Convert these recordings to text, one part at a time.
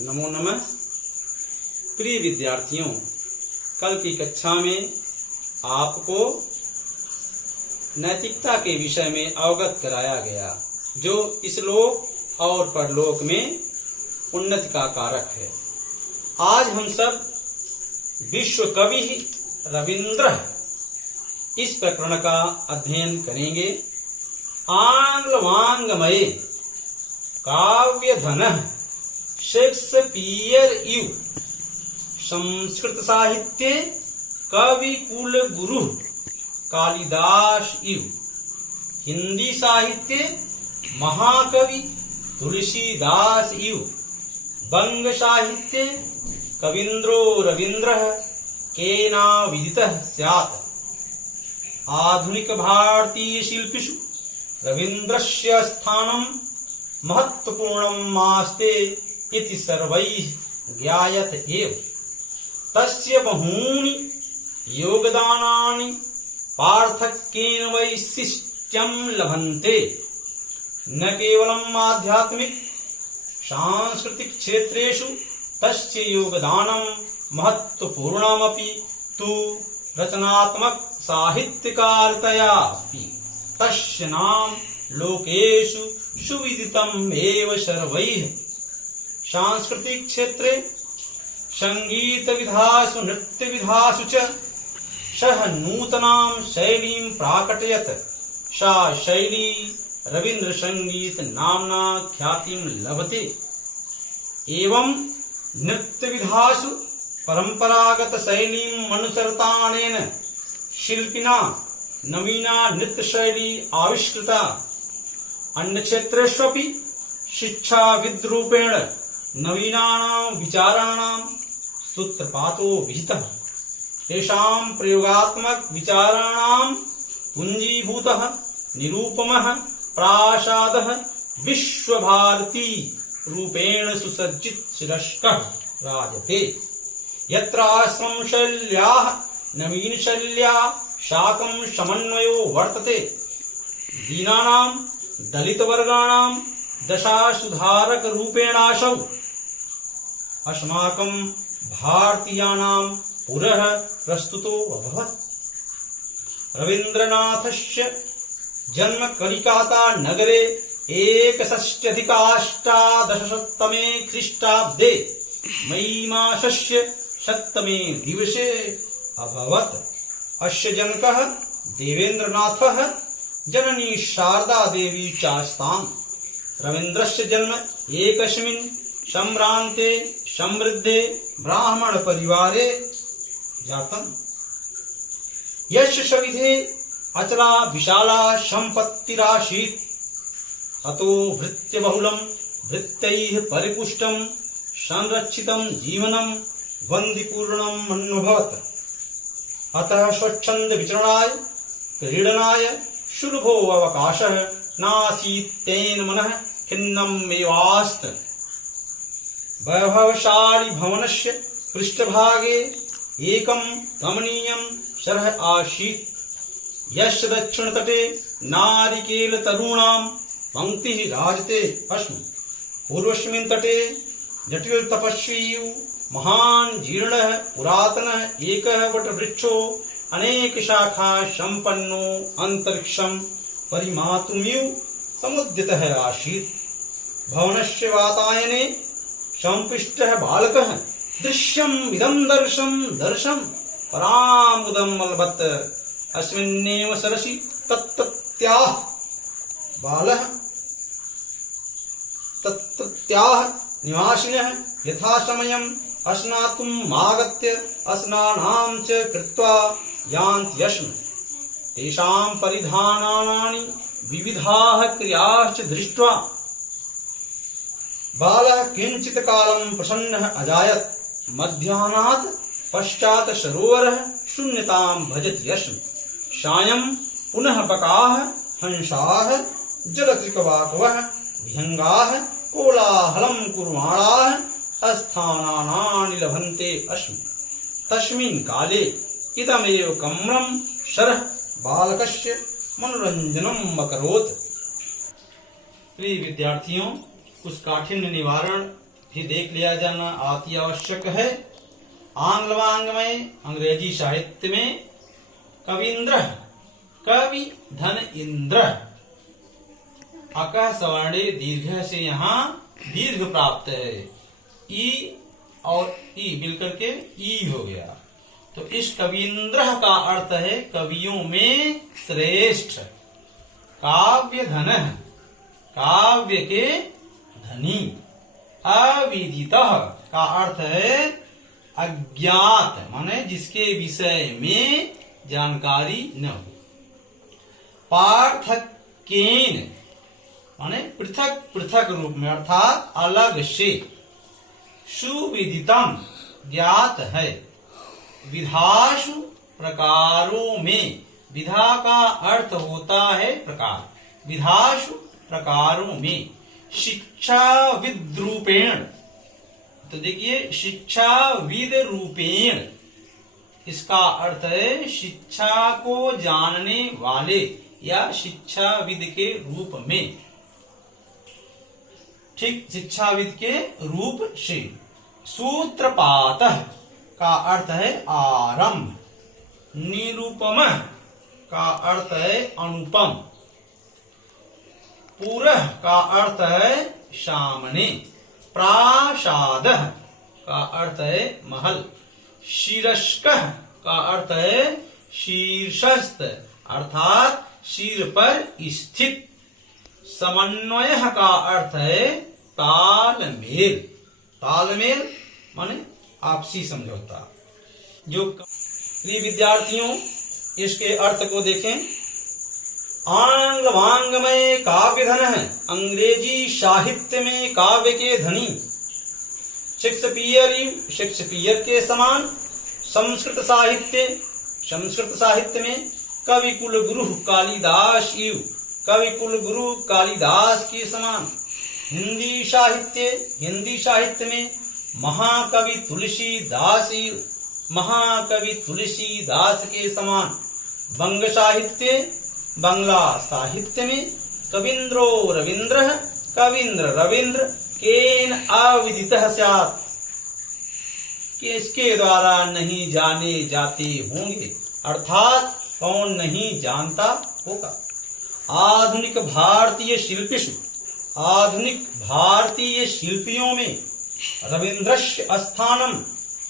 नमो नमः। प्रिय विद्यार्थियों, कल की कक्षा में आपको नैतिकता के विषय में अवगत कराया गया, जो इस लोक और परलोक में उन्नति का कारक है। आज हम सब विश्व कवि रविंद्र इस प्रकरण का अध्ययन करेंगे। आंग्ल वांग्मय काव्य धन शेक्सपियर इव, संस्कृत साहित्य कवि कुल गुरु कालिदास इव, हिंदी साहित्य महाकवि तुलसीदास इव, बंग साहित्य कवींद्रो रवींद्रः केना विदितः स्यात्। आधुनिक भारतीय शिल्पिषु रवीन्द्रस्य स्थानं महत्वपूर्णम् आस्ते इति सर्वैः ज्ञायत एव। तस्य बहूनि योगदानानि पार्थक्येन वैशिष्ट्यं लभन्ते। न केवलम् आध्यात्मिक सांस्कृतिक क्षेत्रेषु तस्य योगदानं महत्वपूर्णमपि तु रचनात्मक साहित्यकारतया अपि तस्य नाम लोकेषु सुविदितम् एव सर्वैः। सांस्कृतिक क्षेत्रे संगीत विधासु नृत्य विधासु च सः नूतनां शैलीं प्राकटयत्। सा शैली रवीन्द्र संगीत नाम्ना ख्यातिं लभते। एवं नृत्य विधासु परंपरागत शैलीं अनुसरतानेन शिल्पिना नवीना नृत्य शैली आविष्कृता। अन्य क्षेत्रेष्वपि शिक्षाविद्रूपेण नवीनानां विचाराणां सूत्रपातो विहितः। तेषां प्रयोगात्मक विचाराणां पुञ्जीभूतः निरूपमः प्रासादः विश्वभारती रूपेण सुसज्जित शिरस्कः राजते। यत्र आश्रमशैल्याः नवीनशैल्या शाकं समन्वयो वर्तते। दीनानां दलितवर्गाणां दशासुधारक रूपेणासौ अस्माकं भारतीयानां पुरः प्रस्तुतो अभवत्। रवीन्द्रनाथस्य जन्म कलिकाता नगरे 61+8तमे ख्रीष्टाब्दे मई मासस्य 7मे दिवसे अभवत्। अस्य जनकः देवेन्द्रनाथः, जननी शारदा देवी चास्ताम्। रवीन्द्रस्य जन्म एकस्मिन् सम्भ्रान्ते समृद्धे ब्राह्मण परिवारे जातम्। यस्य सविधे अचला विशाला सम्पत्तिरासीत्। अतो भृत्यबहुलं भृत्यैः परिपुष्टं संरक्षितं जीवनं वन्दिपूर्णम् अन्वभवत्। अतः स्वच्छन्द विचरणाय क्रीडनाय सुलभो अवकाशः नासीत्। तेन मनः खिन्नम् एवास्त। वैभवशाली भवनस्य पृष्ठभागे एकं कमनीयं सरः आसीत्, यस्य दक्षिणतटे नारिकेलतरूणां पङ्क्तिः राजते अस्म। पूर्वस्मिन् तटे जटिल तपस्वी महान् जीर्णः पुरातनः एकः वटवृक्षो अनेक शाखा संपन्नो अंतरिक्षं परिमातुमिव समुद्यतः आसीत्। भवनस्य वातायने संपिष्टः बालकः दृश्यम् इदं दर्शं परामुदम् अलभत्। अस्मिन्नेव सरसि तत्रत्याः बालः तत्रत्याः निवासिनः यथासमयम् स्नातुम् आगत्य स्नानं च कृत्वा यान्त्यस्म। तेषां परिधानानि विविधाः क्रियाश्च दृष्ट्वा बालः किञ्चित् कालं प्रसन्नः अजायत्। मध्याह्नात् पश्चात् सरोवरः शून्यतां भजति स्म। सायं पुनः बकाः हंसाः जलत्रिकवाकवः विहंगाः कोलाहलं कुर्वाणाः स्थानानि लभन्ते अस्म। तस्मिन् काले इदमेव कम्रं शरः बालकस्य मनोरंजनम् अकरोत्। प्रिय विद्यार्थियों, उस काठिन्य निवारण भी देख लिया जाना अति आवश्यक है। आंग्ल में अंग्रेजी साहित्य में कवींद्र, कवि धन इंद्र, अकः सवर्णे दीर्घ से यहाँ दीर्घ प्राप्त है, ई और ई मिलकर के ई हो गया। तो इस कवींद्र का अर्थ है कवियों में श्रेष्ठ, काव्य धन, काव्य के धनी। अविदितः का अर्थ है अज्ञात, माने जिसके विषय में जानकारी न हो। पार्थक्येन माने पृथक पृथक रूप में अर्थात अलग से। सुविदितम ज्ञात है। विधासु प्रकारों में, विधा का अर्थ होता है प्रकार, विधासु प्रकारों में। शिक्षाविद रूपेण, तो देखिए शिक्षाविद रूपेण इसका अर्थ है शिक्षा को जानने वाले या शिक्षाविद के रूप में। ठीक, शिक्षाविद के रूप से। सूत्रपात का अर्थ है आरंभ। निरूपम का अर्थ है अनुपम। पूरः का अर्थ है सामने। प्रासाद का अर्थ है महल। शीर्षकः का अर्थ है शीर्षस्थ अर्थात सिर पर स्थित। समन्वय का अर्थ है तालमेल। तालमेल माने आपसी समझौता। जो प्रिय विद्यार्थियों इसके अर्थ को देखें। आंग्ल वांग्मय काव्य धन है, अंग्रेजी साहित्य में काव्य के धनी। शेक्सपियर के समान। संस्कृत साहित्य में कवि कुल गुरु कालिदास इव, कवि कुल गुरु कालिदास के समान। हिंदी साहित्य में महाकवि तुलसीदास इव, महाकवि तुलसीदास के समान। बंगला साहित्य में कवींद्रो रविंद्र, कवींद्र रविंद्र केन अविदितः स्यात्, कि इसके द्वारा नहीं जाने जाते होंगे, अर्थात कौन नहीं जानता होगा। आधुनिक भारतीय शिल्पियों में रविंद्रस्य स्थानम,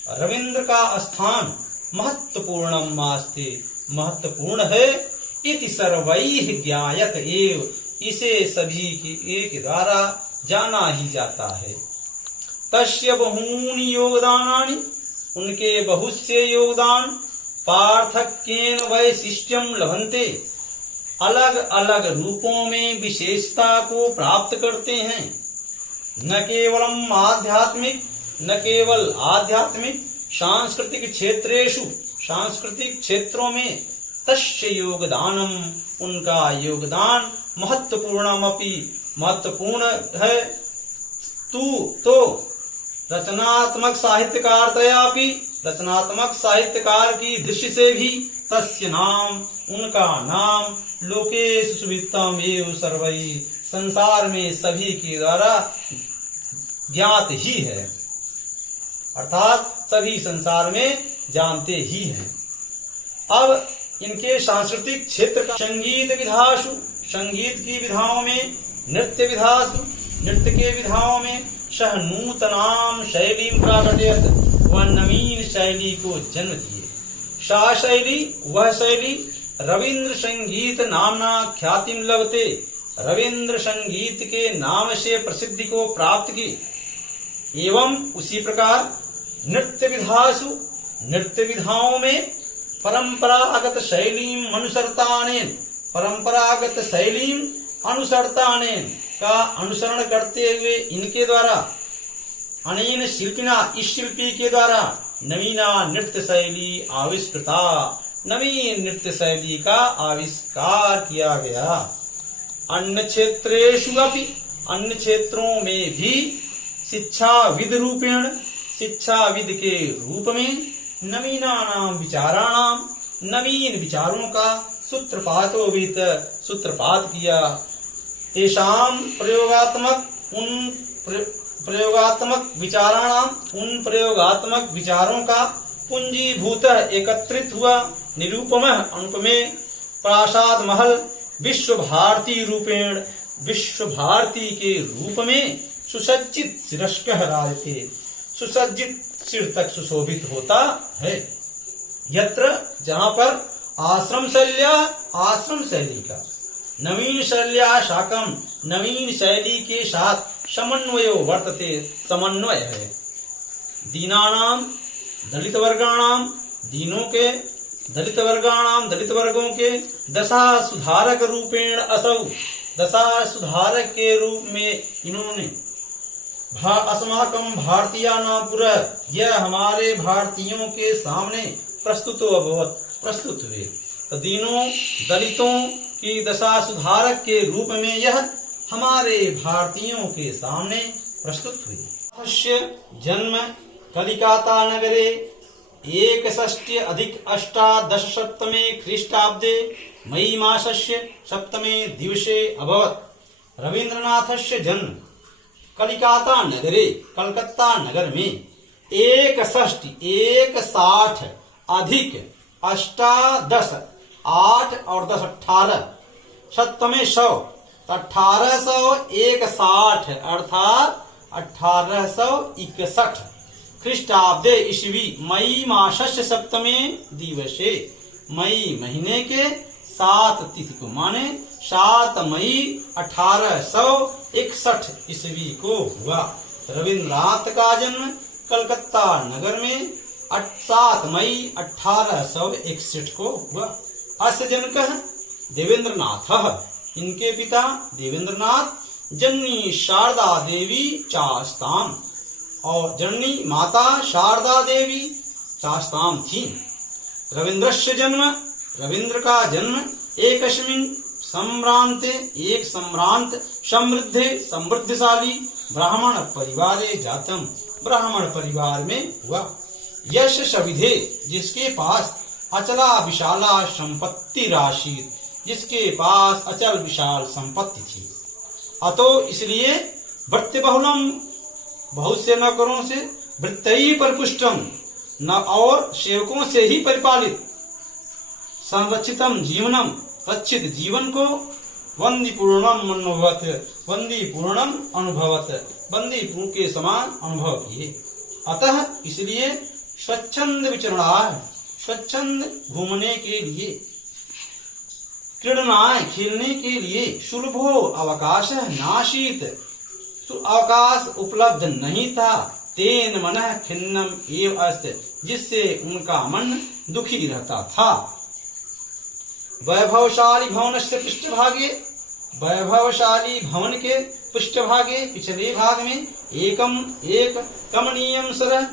रविंद्र का स्थान महत्वपूर्णम आस्ते, महत्वपूर्ण है। इति सर्वैः ज्ञायत एव, इसे सभी के द्वारा जाना ही जाता है। तस्य बहूनि योगदानानि, उनके बहुत से योगदान। पार्थक्येन वैशिष्ट्यम लभन्ते, अलग अलग रूपों में विशेषता को प्राप्त करते हैं। न केवल आध्यात्मिक सांस्कृतिक क्षेत्रेषु, सांस्कृतिक क्षेत्रों में तस्य योगदानम, उनका योगदान महत्वपूर्णमपि, महत्वपूर्ण है। तो रचनात्मक साहित्यकारतयापि, रचनात्मक साहित्यकार की दृष्टि से भी तस्य नाम, उनका नाम लोकेषु सुविदितम् एव सर्वैः, संसार में सभी के द्वारा ज्ञात ही है, अर्थात सभी संसार में जानते ही हैं। अब इनके सांस्कृतिक क्षेत्र का संगीत विधासु, संगीत की विधाओं में, नृत्य विधासु, नृत्य के विधाओं में सह नूतनाम शैली प्राकटयत, वह नवीन शैली को जन्म दिए। सा शैली, वह शैली रविंद्र संगीत नामना ख्यातिम लभते, रविंद्र संगीत के नाम से प्रसिद्धि को प्राप्त की। एवं उसी प्रकार नृत्य विधासु, नृत्य विधाओं में परंपरागत शैलीम अनुसरतानेन, परंपरागत शैलीम अनुसरतानेन का अनुसरण करते हुए इनके द्वारा, अनेन शिल्पिना, इस शिल्पी के द्वारा नवीना नृत्य शैली आविष्कृता, नवीन नृत्य शैली का आविष्कार किया गया। अन्य क्षेत्रेषु अपि, अन्य क्षेत्रों में भी शिक्षाविद रूपेण, शिक्षाविद के रूप में नवीनानाम विचाराणाम, नवीन विचारों का सूत्रपातोवित, सूत्रपात किया। तेषाम प्रयोगात्मक, उन प्रयोगात्मक विचाराणाम, उन प्रयोगात्मक विचारों का पुंजीभूत एकत्रित हुआ निरूपम अनुपमे प्रासाद महल विश्व भारती रूपेण, विश्व भारती के रूप में सुसज्जित शिरस्कः राजते, सुसज्जित सिर तक सुशोभित होता है। यत्र, जहाँ पर आश्रम शैली का नवीन शैल्या शाकम, नवीन शैली के साथ समन्वयो वर्तते, समन्वय है। दीनानाम, दलित वर्गाणाम, दीनों के, दलित वर्गाणाम, दलित वर्गों के दशा सुधारक रूपेण असौ, दशा सुधारक के रूप में इन्होंने अस्माकं भारतीयानां पुरः, यह हमारे भारतीयों के सामने प्रस्तुतो अभवत्, प्रस्तुत हुए। तो दीनों, दलितों की दशा सुधारक के रूप में यह हमारे भारतीयों के सामने प्रस्तुत हुई। अस्य जन्म कलिकाता नगरे 61+18 ख्रीष्टाब्दे मई मासस्य 7 दिवसे अभवत्। रवीन्द्रनाथस्य जन्म कलिकाता नगरे, कलकत्ता नगर में 61 अधिक 18 8 और 10 18 7 100 1861 अर्थात 1861 ख्रीष्टाब्दे ईस्वी मई मासस्य 7 दिवसे, मई महीने के 7 तिथि को माने 7 मई 1861 ईस्वी को हुआ। रविन्द्रनाथ का जन्म कलकत्ता नगर में 7 मई 1861 को हुआ। अस्य जनकः देवेंद्रनाथः, इनके पिता देवेंद्रनाथ, जननी शारदा देवी चास्ताम, और जननी माता शारदा देवी चास्ताम थी। रविन्द्रस्य जन्म, रविन्द्र का जन्म एकस्मिन् सम्भ्रान्ते, एक सम्भ्रांत समृद्धे समृद्धशाली ब्राह्मण परिवारे जातम, ब्राह्मण परिवार में हुआ। यश सविधे, जिसके पास अचला विशाला संपत्ति राशि, जिसके पास अचल विशाल संपत्ति थी। अतो इसलिए वृत्ति बहुलम, बहुत से नौकरों से, वृत्तई परिपुष्टम, न और सेवकों से ही परिपालित, संरक्षितम जीवनम, रक्षित जीवन को, वंदी पूर्णम अनुभवत, वंदी पूर्णम अनुभवत, बंदी पूर्ण के समान अनुभव किए। अतः इसलिए स्वच्छंद विचरणाय, स्वच्छंद घूमने के लिए, क्रीडनाय खेलने के लिए, सुलभो अवकाश नाशीत, अवकाश उपलब्ध नहीं था। तेन मनः खिन्नम एव अस्ति, जिससे उनका मन दुखी रहता था। वैभवशाली भवनस्य पृष्ठभागे, वैभवशाली भवन के पृष्ठभागे पिछले भाग में एक कमनीयम सरः,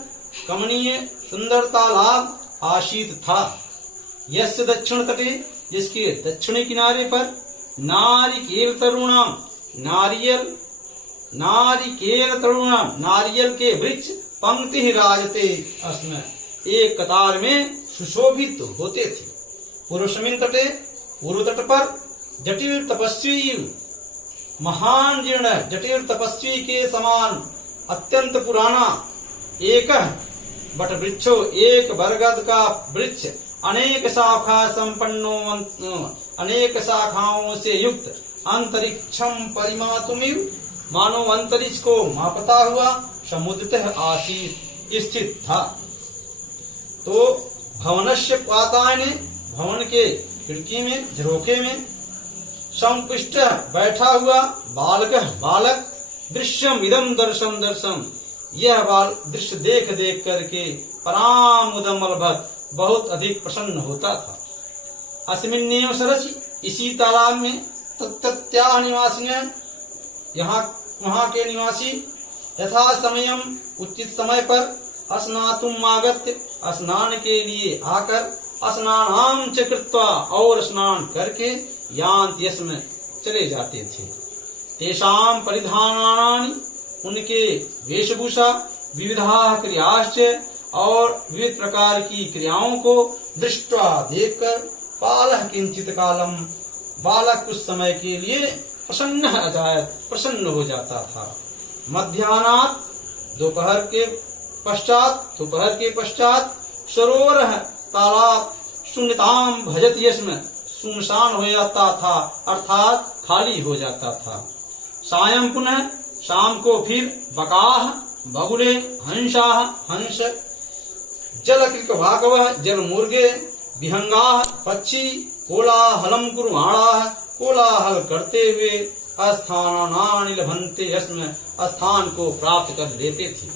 कमनीय सुंदर तालाब आशीत था। यस्य दक्षिण तटे, जिसके दक्षिणी किनारे पर नारिकेल तरुणाम, नारियल के वृक्ष पंक्ति राजते अस्म, एक कतार में सुशोभित होते थे। पूर्वस्मिन् तटे, पूर्व तट पर जटिल तपस्वी, महान जीर्ण जटिल तपस्वी के समान अत्यंत पुराना एक बट वृक्षो, एक बरगद का वृक्ष, अनेक शाखा संपन्नो, अनेक शाखाओं से युक्त, अंतरिक्षम परिमातुमिव, मानो अंतरिक्ष को मापता हुआ, समुद्रतः आसीत, स्थित था। तो भवनस्य पातायने, भवन के खिड़की में, झरोखे में, संपुष्ट बैठा हुआ, बालक, दृश्यम इदम दर्शन दर्शन, यह बाल दृश्य देख देख करके परामुदम अलभत, बहुत अधिक प्रसन्न होता था। अस्मिन्नेव सरसि, इसी तालाब में, तत्त्या निवासिन्य, वहाँ के निवासी, यथा समयम, उचित समय पर, स्नातुम आगत्य, स्नान के लिए आकर, स्नानाम च कृत्वा, और स्नान करके, यान्ति यस्म, चले जाते थे। तेषाम परिधानानि, उनके वेशभूषा, विविधा क्रियाश्च, और विविध प्रकार की क्रियाओं को दृष्टवा देखकर, बालः किंचित कालम, बालक कुछ समय के लिए प्रसन्न हो जाता था। मध्याह्नात् दोपहर के पश्चात सरोवर तालाब शून्यताम भजत यस्म सुनसान हो जाता था, अर्थात खाली हो जाता था। सायं पुनः शाम को फिर बकाह बगुले हंसाह हंस जलकृकवाकवः जल मुर्गे विहंगाः पक्षी कोलाहलम कुर्वाणाः कोलाहल करते हुए अस्थानानि लभन्ते यस्म स्थान को प्राप्त कर लेते थे।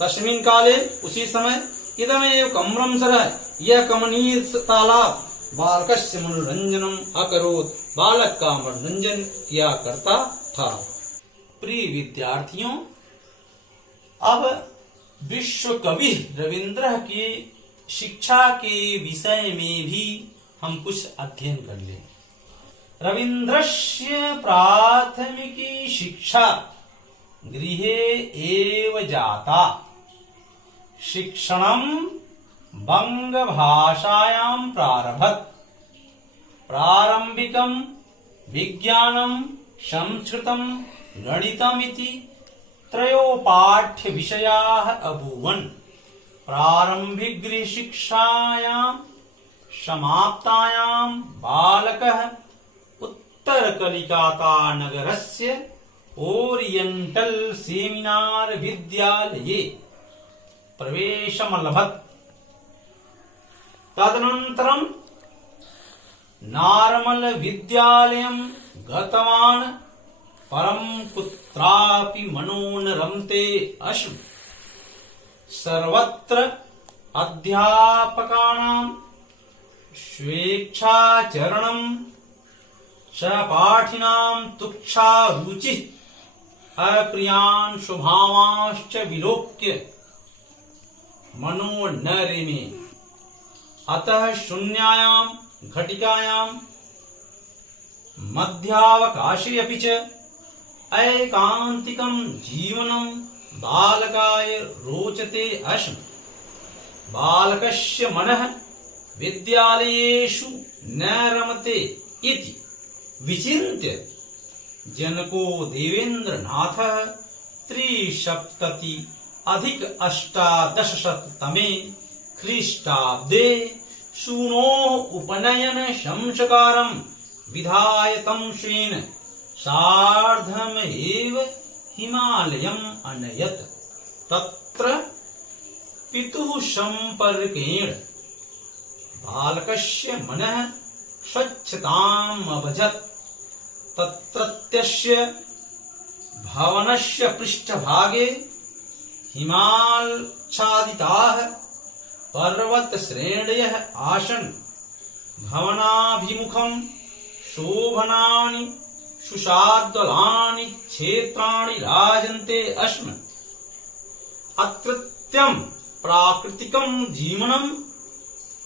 तस्मिन् काले उसी समय इदमेव कम्रंसरः यह कमनीय तालाब बालकस्य मनोरंजनम अकरोत् बालक का मनोरंजन किया करता था। प्रिय विद्यार्थियों, अब विश्व कवि रविंद्र की शिक्षा के विषय में भी हम कुछ अध्ययन कर लें। रविन्द्रस्य प्राथमिकी शिक्षा गृहे एव जाता। शिक्षणं बंग भाषायां प्रारभत। प्रारंभिकं विज्ञानं संस्कृतं गणितमिति त्रयो पाठ्य विषयाः अभूवन्। प्रारंभिक गृह शिक्षायां समाप्तायां बालकः उत्तर कलिकाता नगरस्य ओरिएंटल सेमिनार विद्यालये प्रवेशमलभत। तदनन्तरं नारमल विद्यालयं गतवान्। परं कुत्रापि मनो न रमते अस्म। सर्वत्र अध्यापकानां स्वेच्छाचरणं सहपाठिनां तुच्छा रुचिः अप्रियान् स्वभावांश्च विलोक्य मनो न रेमे। अतः शून्यायां घटिकायां मध्यावकाशे अपि च ऐकान्तिकं जीवनं बालकाय रोचते अस्म। बालकस्य मनः विद्यालयेषु न रमते इति विचिन्त्य जनको देवेन्द्रनाथः 370–1800 ख्रीष्टाब्दे सूनोः उपनयन संस्कारं विधाय तं स्वेन सार्धमेव हिमालयम् अनयत्। तत्र पितुः सम्पर्केण बालकस्य मनः स्वच्छताम् अभजत्। तत्रत्यस्य भवनस्य पृष्ठभागे हिमाच्छादिताः पर्वतश्रेणयः आसन्। भवनाभिमुखं शोभनानि सुशाद्वलानि क्षेत्राणि राजन्ते अस्म। अत्रत्यं प्राकृतिकं जीवनं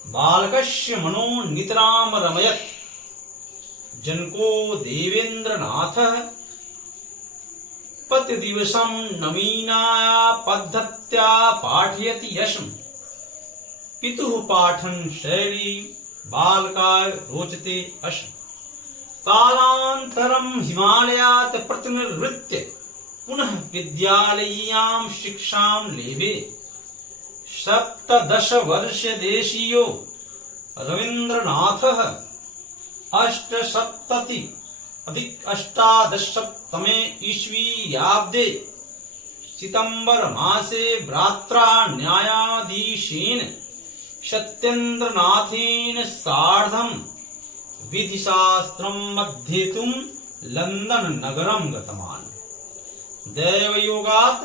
बालकस्य मनो नितरां रमयत्। जनको देवेन्द्रनाथः प्रतिदिवसं नवीनाया पद्धत्या पाठयति यस्म। पितुः पाठन शैली बालकाय रोचते अस्म। कालान्तरं हिमालयात् प्रतिनिवृत्य पुनः विद्यालयीयां शिक्षां लेभे। 17 वर्षदेशीयो रवीन्द्रनाथः 870–18 ईस्वीयाब्दे सितंबर मासे भ्रात्रा न्यायाधीशेन सत्येन्द्रनाथेन सार्धं विधिशास्त्रम् अध्येतुं लंदन नगरं गतवान्। दैवयोगात्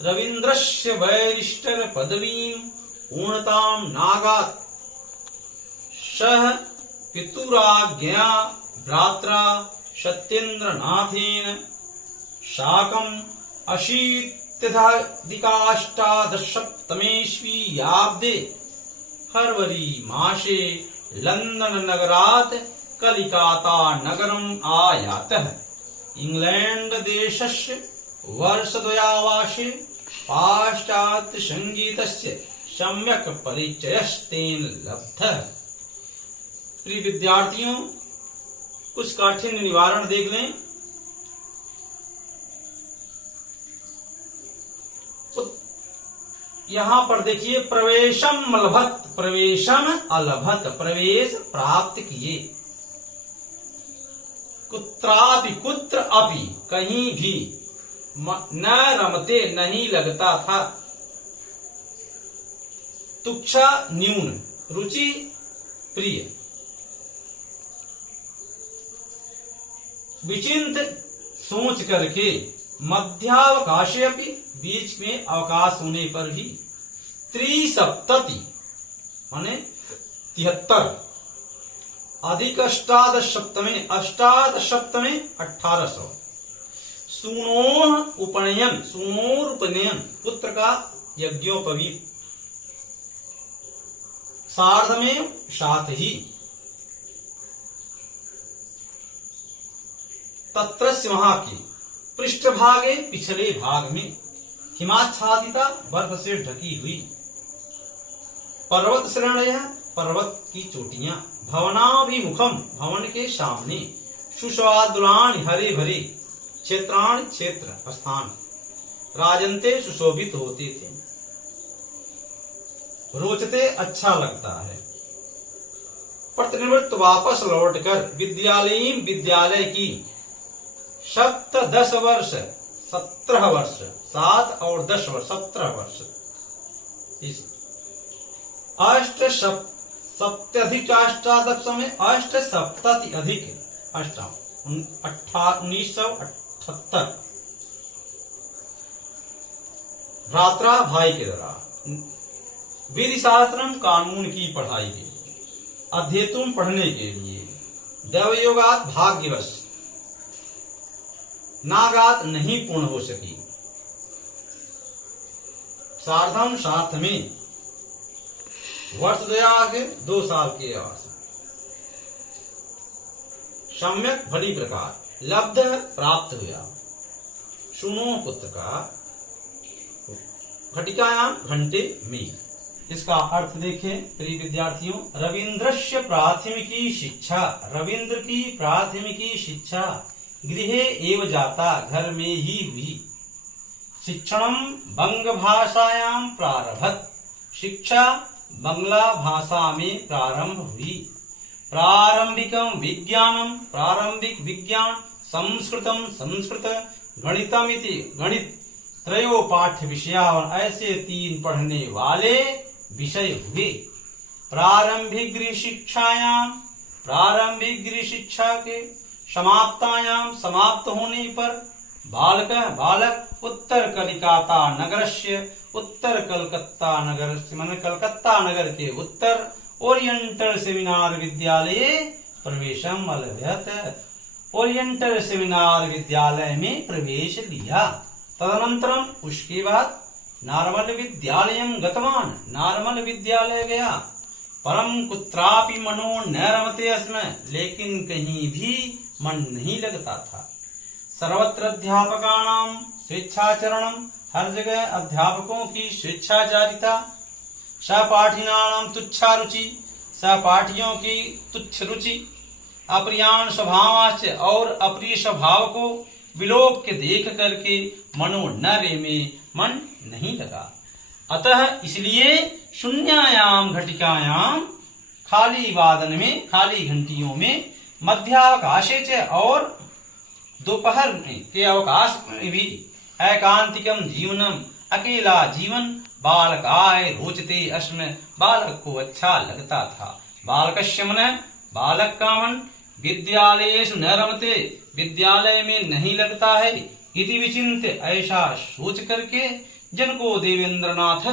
रवीन्द्रस्य बैरिस्टर पदवीं पूर्णतां नागात्। सः पितुराज्ञया भ्रात्रा सत्येन्द्रनाथेन साकं 80–18 ईस्वीयाब्दे फरवरी मासे लंदन नगरात् कलिकाता नगरम् आयातः। इंग्लैंड देशस्य वर्षद्वयावासे पाश्चात्य संगीतस्य सम्यक परिचयस्तेन लब्धः। प्रिय विद्यार्थियों, कुछ काठिन्य निवारण देख लें। यहां पर देखिए प्रवेशम अलभत, प्रवेशम अलभत, प्रवेश प्राप्त किए। कुत्रापि, कुत्र अपि, कहीं भी, न रमते, नहीं लगता था। तुच्छा न्यून, रुचि प्रिय। विचिंत सोच करके, मध्यावकाशे अपि, बीच में अवकाश होने पर भी, त्रिसप्तति माने 73, अधिक अष्टादश सप्तमे, अष्टादश सप्तमे 1800, सूनोह उपनयन, सूनोर उपनयन, पुत्र का यज्ञोपवीत, सार्ध में साथ ही, तत्रस्य वहां की, पृष्ठभागे पिछले भाग में, हिमाच्छादिता बर्फ से ढकी हुई, पर्वत श्रेणयः पर्वत की चोटियां, भवनाभिमुखम भवन के सामने, सुस्वादुलानि हरे भरे, क्षेत्राणि क्षेत्र स्थान, राजन्ते सुशोभित होते थे, रोचते अच्छा लगता है। प्रतिनिवृत्त वापस लौटकर विद्यालयी, विद्यालय की, 17 वर्ष, 17 वर्ष, 7 और 10 वर्ष, 17 वर्ष, अष्ट सप्तधिक अष्टादश में, अष्ट सप्तति अधिक अष्टाम 1978, भ्रात्रा भाई के द्वारा, विधि शास्त्रम कानून की पढ़ाई के लिए, अध्येतुम पढ़ने के लिए, दैवयोगात भाग्यवश, नागात नहीं पूर्ण हो सकी, सार्धम साथ में, वर्ष दया के 2 साल के आवास, सम्यक भली प्रकार, लब्ध प्राप्त हुआ, सुनो पुत्र का, घटिकायाम घंटे में। इसका अर्थ देखें प्रिय विद्यार्थियों, रविन्द्रस्य प्राथमिकी शिक्षा, रविंद्र की प्राथमिकी शिक्षा गृहे एव जाता, घर में ही हुई, शिक्षणम बंग भाषायाम प्रारभत, शिक्षा बंगला भाषा में प्रारंभ हुई, प्रारंभिकम विज्ञानम, प्रारंभिक विज्ञान, संस्कृतम संस्कृत, गणितमिति गणित, त्रयो पाठ्य विषया, और ऐसे 3 पढ़ने वाले विषय हुए। प्रारंभिक गृह शिक्षायाम, प्रारंभिक गृह शिक्षा के समाप्तायाम, समाप्त होने पर, बालक उत्तर कलिकाता नगरस्य, उत्तर कलकत्ता नगर माने कलकत्ता नगर के उत्तर, ओरिएंटल सेमिनार विद्यालय प्रवेशम अलभ्यत, ओरिएंटल सेमिनार विद्यालय में प्रवेश लिया। तदनंतरम उसके बाद नार्मल विद्यालयम गतवान, नार्मल विद्यालय गया, परम कुत्रापि मनो न रमते अस्मै, लेकिन कहीं भी मन नहीं लगता था। सर्वत्र अध्यापकानाम स्वेच्छाचरणम, हर जगह अध्यापकों की स्वेच्छाचारिता, सहपाठिनानाम तुच्छा रुचि, सहपाठियों की तुच्छ रुचि, अप्रियान स्वभावाच, और अप्रिय स्वभाव को विलोक के देख करके मनो न रेमे, मन नहीं लगा। अतः इसलिए शून्यायाम घटिकायाम, खाली वादन में, खाली घंटियों में, मध्यावकाशे च, और दोपहर के अवकाश में भी, एकांतिकम जीवनम, अकेला जीवन, बालकाय रोचते अस्म, बालक को अच्छा लगता था। बालकस्य मन, बालक का मन, विद्यालयेषु न रमते, विद्यालय में नहीं लगता है, इति विचिंत, ऐसा सोच करके, जनको देवेंद्रनाथ,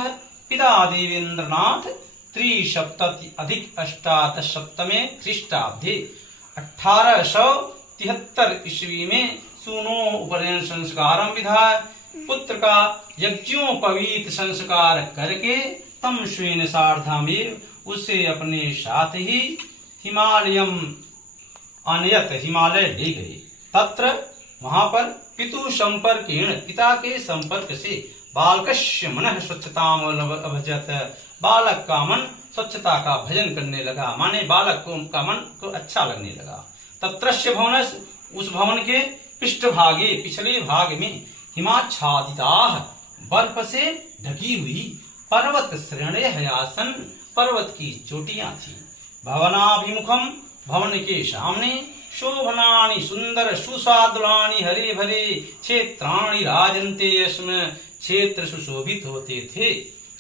पिता देवेंद्रनाथ, 3 अधिक 18 ख्रीष्टाब्दे 1873 ईस्वी में, सूनो उपनयन संस्कारम विधाय, पुत्र का यज्ञोपवीत संस्कार करके, तम स्वेन सार्धमेव, उसे अपने साथ ही हिमालयम अनयत, हिमालय ले गए। तत्र वहां पर पितु संपर्केण, पिता के संपर्क से, बालकस्य मनः स्वच्छताम अभजत, बालक का मन स्वच्छता का भजन करने लगा, माने बालक को का मन को अच्छा लगने लगा। तत्रस्य भवन, उस भवन के पृष्ठभागे, पिछले भाग में, हिमाच्छादिता, बर्फ से ढकी हुई, पर्वत श्रेणे हयासन, पर्वत की चोटियां थी। भवनाभिमुखम, भवन के सामने शोभनानि सुंदर सुसादुलानि हरे भरे क्षेत्राणि राजन्ते, यस्म क्षेत्र सुशोभित होते थे।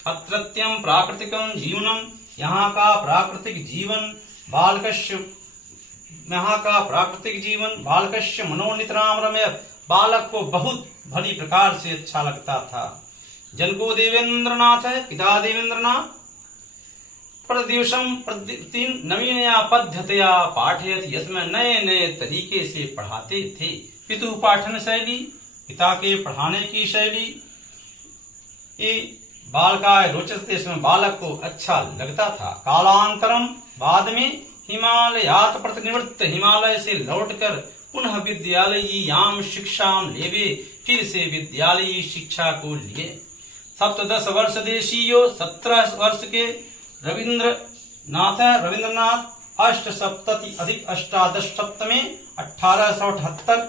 अत्रत्यम प्राकृतिकम जीवनम, यहाँ का प्राकृतिक जीवन बालकस्य मनोनितराम रम्य, बालक को बहुत भली प्रकार से अच्छा लगता था। जनको देवेंद्रनाथ है, पिता देवेंद्रनाथ प्रतिदिवसम प्रतिदिन नवीनया पद्धतया पाठयति, इसमें नए नए तरीके से पढ़ाते थे। पितु पाठन शैली, पिता के पढ़ाने की शैली, ये बालकाय रोचते, इसमें बालक को अच्छा लगता था। कालांतरम, बाद में हिमालयात प्रतिनिवृत्त, हिमालय से लौटकर पुनः विद्यालयीयाम शिक्षाम लेवे, फिर से विद्यालयी शिक्षा को लिए। 17 वर्ष देशीयो, 17 वर्ष के रविंद्रनाथ 8 अधिक 18 में 1878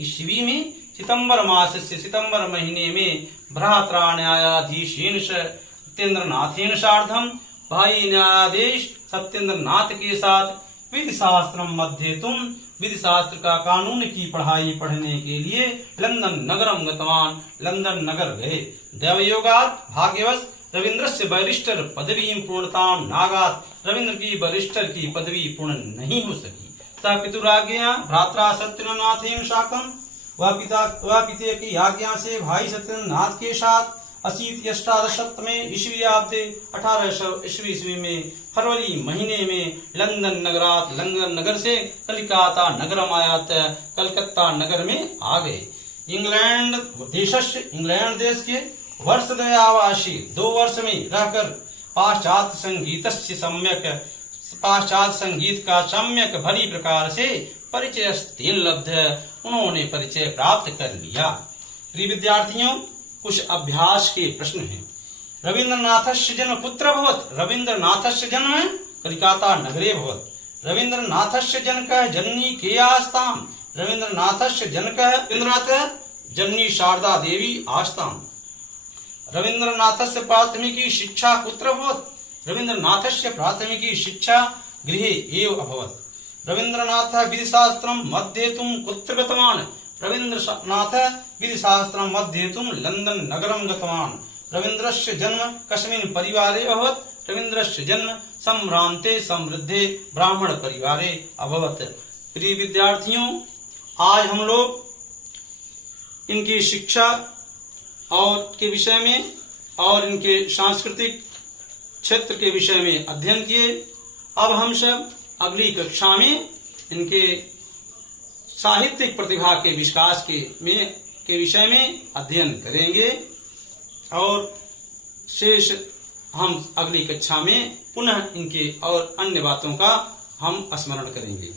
ईस्वी में सितंबर मास से सितंबर महीने में भ्रात्रा न्यायाधीशेन सत्येंद्रनाथेन सार्धम, भाई न्यायाधीश सत्येंद्रनाथ के साथ विधि शास्त्रम मध्ये तुम, विधि शास्त्र का कानून की पढ़ाई पढ़ने के लिए लंदन नगरम गतवान, लंदन नगर गए। दैवयोगात, भाग्यवश रविंद्रस्य बैरिस्टर पदवी पूर्णताम नागात, रविंद्र की बैरिस्टर की पदवी पूर्ण नहीं हो सकी। सह पितुराज्ञा भ्रात्रा सत्येंद्रनाथेन साकम, वह पिता की आज्ञा से भाई सत्येंद्रनाथ के साथ 18 में ईस्वी 1800 ईस्वी में फरवरी महीने में लंदन नगर से कलिकाता नगरम आयात, कलकत्ता नगर में आ गए। इंग्लैंड देश के वर्षद्वयावासी 2 वर्ष में रहकर पाश्चात्य संगीत का सम्यक भली प्रकार से परिचय तेन लब्ध, उन्होंने परिचय प्राप्त कर लिया। प्रिय विद्यार्थियों, कुछ अभ्यास के प्रश्न हैं। रविंद्रनाथस्य जन्म कुत्र भवत्? रविंद्रनाथस्य जन्म कलिकाता नगरे भवत्। रविंद्रनाथस्य जनकः जननी के आस्ताम्? रविंद्रनाथस्य जनकः रविंद्रनाथ जननी शारदा देवी आस्ताम्। रविंद्रनाथस्य प्राथमिकी शिक्षा कुत्र भवत्? रविंद्रनाथस्य प्राथमिकी शिक्षा गृहे एव अभवत्। रविंद्रनाथ विधिशास्त्रं अध्येतुं कुत्र गतवान्? रविंद्रनाथ विधिशास्त्रम् अध्येतुं लंदन नगरं गतवान्। रविंद्रस्य जन्म कस्मिन् परिवारे अभवत्? रविंद्रस्य जन्म सम्भ्रान्ते समृद्धे ब्राह्मण परिवारे अभवत्। प्रिय विद्यार्थियों, आज हम लोग इनकी शिक्षा और के विषय में और इनके सांस्कृतिक क्षेत्र के विषय में अध्ययन किए। अब हम सब अगली कक्षा में इनके साहित्यिक प्रतिभा के विकास के विषय में अध्ययन करेंगे और शेष हम अगली कक्षा में पुनः इनके और अन्य बातों का हम स्मरण करेंगे।